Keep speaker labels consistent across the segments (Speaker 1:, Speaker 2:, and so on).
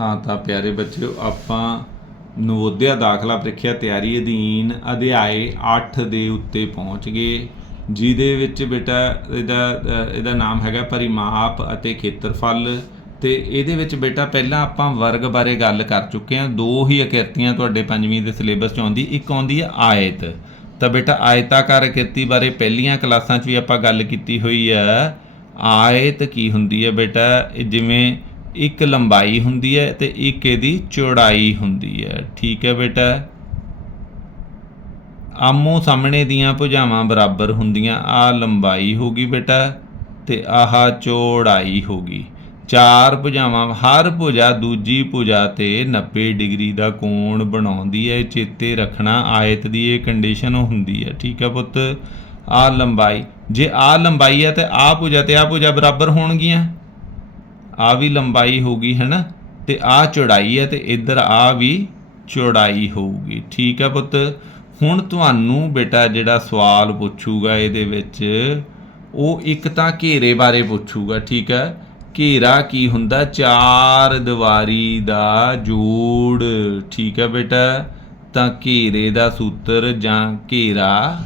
Speaker 1: ਹਾਂ ਤਾਂ ਪਿਆਰੇ ਬੱਚਿਓ, ਆਪਾਂ ਨਵੋਦਿਆ ਦਾਖਲਾ ਪ੍ਰੀਖਿਆ ਤਿਆਰੀ ਅਧੀਨ ਅਧਿਆਏ 8 ਦੇ ਉੱਤੇ ਪਹੁੰਚ ਗਏ, ਜਿਹਦੇ ਵਿੱਚ ਬੇਟਾ ਇਹਦਾ ਇਹਦਾ ਨਾਮ ਹੈਗਾ ਪਰਿਮਾਪ ਅਤੇ ਖੇਤਰਫਲ ਤੇ ਇਹਦੇ ਵਿੱਚ ਬੇਟਾ ਪਹਿਲਾਂ ਆਪਾਂ ਵਰਗ ਬਾਰੇ ਗੱਲ ਕਰ ਚੁੱਕੇ ਹਾਂ। ਦੋ ਹੀ ਅਕਿਰਤੀਆਂ ਤੁਹਾਡੇ ਪੰਜਵੀਂ ਦੇ ਸਿਲੇਬਸ 'ਚ ਆਉਂਦੀ, ਇੱਕ ਆਉਂਦੀ ਹੈ ਆਇਤ। ਤਾਂ ਬੇਟਾ ਆਇਤਾਕਾਰ ਆਕ੍ਰਿਤੀ ਬਾਰੇ ਪਹਿਲੀਆਂ ਕਲਾਸਾਂ 'ਚ ਵੀ ਆਪਾਂ ਗੱਲ ਕੀਤੀ ਹੋਈ ਹੈ। ਆਇਤ ਕੀ ਹੁੰਦੀ ਹੈ ਬੇਟਾ? ਜਿਵੇਂ ਇੱਕ ਲੰਬਾਈ ਹੁੰਦੀ ਹੈ ਤੇ ਇੱਕ ਇਹਦੀ ਚੌੜਾਈ ਹੁੰਦੀ ਹੈ। ਠੀਕ ਹੈ ਬੇਟਾ। ਆਮੋ ਸਾਹਮਣੇ ਦੀਆਂ ਭੁਜਾਵਾਂ ਬਰਾਬਰ ਹੁੰਦੀਆਂ। ਆ ਲੰਬਾਈ ਹੋਗੀ ਬੇਟਾ ਤੇ ਆਹ ਚੌੜਾਈ ਹੋਗੀ ਚਾਰ ਭੁਜਾਵਾਂ, ਹਰ ਭੁਜਾ ਦੂਜੀ ਭੁਜਾ ਤੇ 90 ਡਿਗਰੀ ਦਾ ਕੋਣ ਬਣਾਉਂਦੀ ਹੈ। ਚੇਤੇ ਰੱਖਣਾ, ਆਇਤ ਦੀ ਇਹ ਕੰਡੀਸ਼ਨ ਹੁੰਦੀ ਹੈ। ਠੀਕ ਹੈ ਪੁੱਤ। ਆ ਲੰਬਾਈ, ਜੇ ਆ ਲੰਬਾਈ ਹੈ ਤੇ ਆ ਭੁਜਾ ਤੇ ਆ ਭੁਜਾ ਬਰਾਬਰ ਹੋਣਗੀਆਂ। ਆ ਵੀ ਲੰਬਾਈ ਹੋਗੀ ਹੈ ਨਾ ਤੇ ਆ ਚੌੜਾਈ ਹੈ ਤੇ ਇੱਧਰ ਆ ਵੀ ਚੌੜਾਈ ਹੋਊਗੀ। ਠੀਕ ਹੈ ਪੁੱਤ? ਹੁਣ ਤੁਹਾਨੂੰ ਬੇਟਾ ਜਿਹੜਾ ਸਵਾਲ ਪੁੱਛੂਗਾ ਇਹਦੇ ਵਿੱਚ, ਉਹ ਇੱਕ ਤਾਂ ਘੇਰੇ ਬਾਰੇ ਪੁੱਛੂਗਾ, ਠੀਕ ਹੈ? ਘੇਰਾ ਕੀ ਹੁੰਦਾ? ਚਾਰ ਦੀਵਾਰੀ ਦਾ ਜੋੜ, ਠੀਕ ਹੈ ਬੇਟਾ? ਤਾਂ ਘੇਰੇ ਦਾ ਸੂਤਰ ਜਾਂ ਘੇਰਾ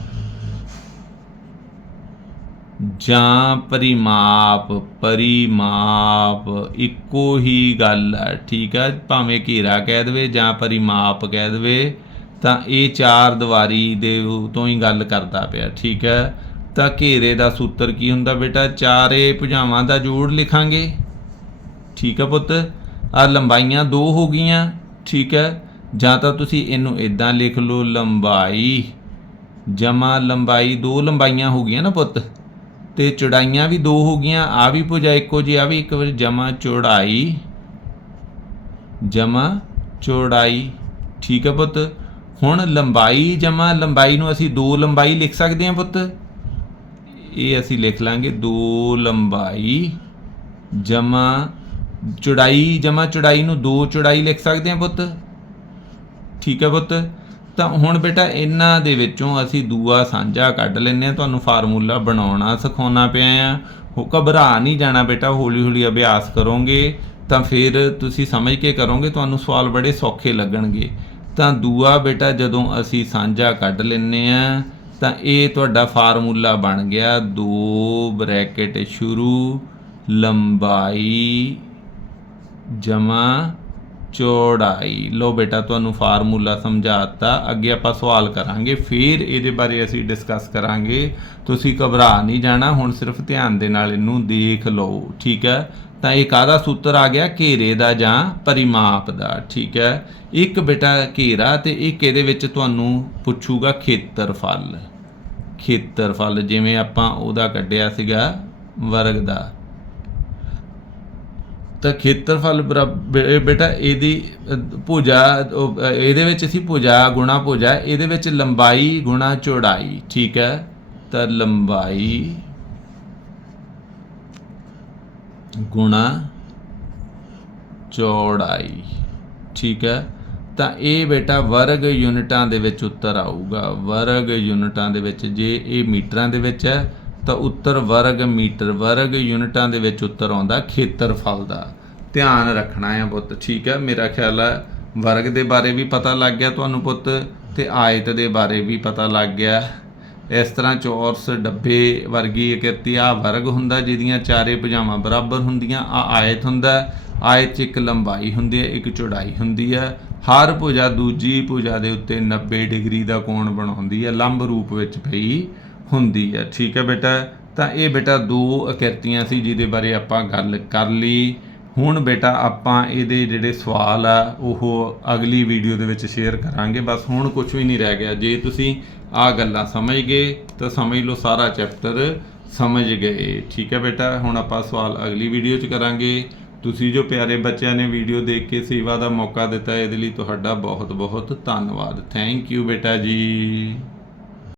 Speaker 1: ਜਾਂ ਪਰਿਮਾਪ ਪਰਿਮਾਪ, ਇੱਕੋ ਹੀ ਗੱਲ ਹੈ, ਠੀਕ ਹੈ? ਭਾਵੇਂ ਘੇਰਾ ਕਹਿ ਦੇਵੇ ਜਾਂ ਪਰਿਮਾਪ ਕਹਿ ਦੇਵੇ, ਤਾਂ ਇਹ ਚਾਰ ਦੀਵਾਰੀ ਦੇ ਤੋਂ ਹੀ ਗੱਲ ਕਰਦਾ ਪਿਆ, ਠੀਕ ਹੈ? ਤਾਂ ਘੇਰੇ ਦਾ ਸੂਤਰ ਕੀ ਹੁੰਦਾ ਬੇਟਾ? ਚਾਰੇ ਭੁਜਾਵਾਂ ਦਾ ਜੋੜ ਲਿਖਾਂਗੇ। ਠੀਕ ਹੈ ਪੁੱਤ? ਆ ਲੰਬਾਈਆਂ ਦੋ ਹੋ ਗਈਆਂ, ਠੀਕ ਹੈ? ਜਾਂ ਤਾਂ ਤੁਸੀਂ ਇਹਨੂੰ ਇਦਾਂ ਲਿਖ ਲਓ, ਲੰਬਾਈ। ਜਮਾ ਲੰਬਾਈ ਦੋ ਲੰਬਾਈਆਂ ਹੋ ਗਈਆਂ ਨਾ ਪੁੱਤ? ਤੇ ਚੌੜਾਈਆਂ ਵੀ ਦੋ ਹੋ ਗਈਆਂ, ਆ ਵੀ ਭੁਜਾ ਇੱਕੋ ਜੀ ਆ ਵੀ ਇੱਕ ਵਾਰ ਜਮਾ ਚੌੜਾਈ। ਜਮਾ ਚੌੜਾਈ, ਠੀਕ ਹੈ ਪੁੱਤ? ਹੁਣ ਲੰਬਾਈ ਜਮਾ, ਲੰਬਾਈ ਨੂੰ ਅਸੀਂ ਦੋ ਲੰਬਾਈ ਲਿਖ ਸਕਦੇ ਹਾਂ ਪੁੱਤ। ਇਹ ਅਸੀਂ ਲਿਖ ਲਾਂਗੇ ਦੋ ਲੰਬਾਈ ਜਮਾ ਚੌੜਾਈ ਜਮਾ ਚੌੜਾਈ ਨੂੰ ਦੋ ਚੌੜਾਈ ਲਿਖ ਸਕਦੇ ਹਾਂ ਪੁੱਤ। ਠੀਕ ਹੈ ਪੁੱਤ? ਤਾਂ ਹੁਣ ਬੇਟਾ ਇਹਨਾਂ ਦੇ ਵਿੱਚੋਂ ਅਸੀਂ ਦੂਆ ਸਾਂਝਾ ਕੱਢ ਲੈਨੇ ਆ ਤੁਹਾਨੂੰ ਫਾਰਮੂਲਾ ਬਣਾਉਣਾ, ਸਿਖਾਉਣਾ ਪਿਆ ਆ ਹੋ ਘਬਰਾ ਨਹੀਂ ਜਾਣਾ ਬੇਟਾ, ਹੌਲੀ ਹੌਲੀ ਅਭਿਆਸ ਕਰੋਗੇ। ਤਾਂ ਫਿਰ ਤੁਸੀਂ ਸਮਝ ਕੇ ਕਰੋਗੇ, ਤੁਹਾਨੂੰ ਸਵਾਲ ਬੜੇ ਸੌਖੇ ਲੱਗਣਗੇ। ਤਾਂ ਦੂਆ ਬੇਟਾ, ਜਦੋਂ ਅਸੀਂ ਸਾਂਝਾ ਕੱਢ ਲੈਨੇ ਆ ਤਾਂ ਇਹ ਤੁਹਾਡਾ ਫਾਰਮੂਲਾ ਬਣ ਗਿਆ। 2 ਬ੍ਰੈਕਟ ਸ਼ੁਰੂ, ਲੰਬਾਈ ਜਮਾ ਚੌੜਾਈ। ਲੋ ਬੇਟਾ, ਤੁਹਾਨੂੰ ਫਾਰਮੂਲਾ ਸਮਝਾਤਾ ਅੱਗੇ ਆਪਾਂ ਸਵਾਲ ਕਰਾਂਗੇ। ਫਿਰ ਇਹਦੇ ਬਾਰੇ ਅਸੀਂ ਡਿਸਕਸ ਕਰਾਂਗੇ। ਤੁਸੀਂ ਘਬਰਾ ਨਹੀਂ ਜਾਣਾ, ਹੁਣ ਸਿਰਫ ਧਿਆਨ ਦੇ ਨਾਲ ਇਹਨੂੰ ਦੇਖ ਲਓ। ਠੀਕ ਹੈ? ਤਾਂ ਇਹ ਕਾਹਦਾ ਸੂਤਰ ਆ ਗਿਆ? ਘੇਰੇ ਦਾ ਜਾਂ ਪਰਿਮਾਪ ਦਾ। ਠੀਕ ਹੈ? ਇੱਕ ਬੇਟਾ ਘੇਰਾ ਤੇ ਇੱਕ ਇਹਦੇ ਵਿੱਚ ਤੁਹਾਨੂੰ ਪੁੱਛੂਗਾ ਖੇਤਰਫਲ ਖੇਤਰਫਲ ਜਿਵੇਂ ਆਪਾਂ ਉਹਦਾ ਕੱਢਿਆ ਸੀਗਾ, ਵਰਗ ਦਾ। ਤਾਂ ਖੇਤਰਫਲ ਬਰਾਬ- ਬੇਟਾ ਇਹਦੀ ਅ, ਭੁਜਾ ਇਹਦੇ ਵਿੱਚ ਅਸੀਂ ਭੁਜਾ ਗੁਣਾ ਭੁਜਾ ਇਹਦੇ ਵਿੱਚ ਲੰਬਾਈ ਗੁਣਾ ਚੌੜਾਈ ਠੀਕ ਹੈ? ਤਾਂ ਲੰਬਾਈ ਗੁਣਾ ਚੌੜਾਈ ਠੀਕ ਹੈ? ਤਾਂ ਇਹ ਬੇਟਾ ਵਰਗ ਯੂਨਿਟਾਂ ਦੇ ਵਿੱਚ ਉੱਤਰ ਆਊਗਾ। ਵਰਗ ਯੂਨਿਟਾਂ ਦੇ ਵਿੱਚ ਜੇ ਇਹ ਮੀਟਰਾਂ ਦੇ ਵਿੱਚ ਹੈ ਤਾਂ ਉੱਤਰ ਵਰਗ ਮੀਟਰ, ਵਰਗ ਯੂਨਿਟਾਂ ਦੇ ਵਿੱਚ ਉੱਤਰ ਆਉਂਦਾ ਖੇਤਰਫਲ ਦਾ। ਧਿਆਨ ਰੱਖਣਾ ਹੈ ਪੁੱਤ, ਠੀਕ ਹੈ? ਮੇਰਾ ਖਿਆਲ ਹੈ ਵਰਗ ਦੇ ਬਾਰੇ ਵੀ ਪਤਾ ਲੱਗ ਗਿਆ ਤੁਹਾਨੂੰ ਪੁੱਤ ਤੇ ਆਇਤ ਦੇ ਬਾਰੇ ਵੀ ਪਤਾ ਲੱਗ ਗਿਆ। ਇਸ ਤਰ੍ਹਾਂ ਚੌਰਸ, ਡੱਬੇ ਵਰਗੀ ਆਕ੍ਰਿਤੀ ਆ ਵਰਗ ਹੁੰਦਾ ਜਿਹਦੀਆਂ ਚਾਰੇ ਭੁਜਾਵਾਂ ਬਰਾਬਰ ਹੁੰਦੀਆਂ, ਆ ਆਇਤ ਹੁੰਦਾ। ਆਇਤ 'ਚ ਇੱਕ ਲੰਬਾਈ ਹੁੰਦੀ ਹੈ, ਇੱਕ ਚੌੜਾਈ ਹੁੰਦੀ ਹੈ। ਹਰ ਭੁਜਾ ਦੂਜੀ ਭੁਜਾ ਦੇ ਉੱਤੇ 90 ਡਿਗਰੀ ਦਾ ਕੋਣ ਬਣਾਉਂਦੀ ਹੈ, ਲੰਬ ਰੂਪ ਵਿੱਚ ਪਈ। ਹੁੰਦੀ ਹੈ। ਠੀਕ ਹੈ ਬੇਟਾ? ਤਾਂ ਇਹ ਬੇਟਾ ਦੋ ਅਕਿਰਤੀਆਂ ਸੀ ਜਿਹਦੇ ਬਾਰੇ ਆਪਾਂ ਗੱਲ ਕਰ ਲਈ। ਹੁਣ ਬੇਟਾ ਆਪਾਂ ਇਹਦੇ ਜਿਹੜੇ ਸਵਾਲ ਆ, ਉਹ ਅਗਲੀ ਵੀਡੀਓ ਦੇ ਵਿੱਚ ਸ਼ੇਅਰ ਕਰਾਂਗੇ। ਬਸ ਹੁਣ ਕੁਝ ਵੀ ਨਹੀਂ ਰਹਿ ਗਿਆ। ਜੇ ਤੁਸੀਂ ਆ ਗੱਲਾਂ ਸਮਝ ਗਏ, ਤਾਂ ਸਮਝ ਲਓ ਸਾਰਾ ਚੈਪਟਰ ਸਮਝ ਗਏ। ਠੀਕ ਹੈ ਬੇਟਾ? ਹੁਣ ਆਪਾਂ ਸਵਾਲ ਅਗਲੀ ਵੀਡੀਓ 'ਚ ਕਰਾਂਗੇ। ਤੁਸੀਂ ਜੋ ਪਿਆਰੇ ਬੱਚਿਆਂ ਨੇ ਵੀਡੀਓ ਦੇਖ ਕੇ ਸੇਵਾ ਦਾ ਮੌਕਾ ਦਿੱਤਾ, ਇਹਦੇ ਲਈ ਤੁਹਾਡਾ ਬਹੁਤ ਬਹੁਤ ਧੰਨਵਾਦ। ਥੈਂਕ ਯੂ ਬੇਟਾ ਜੀ।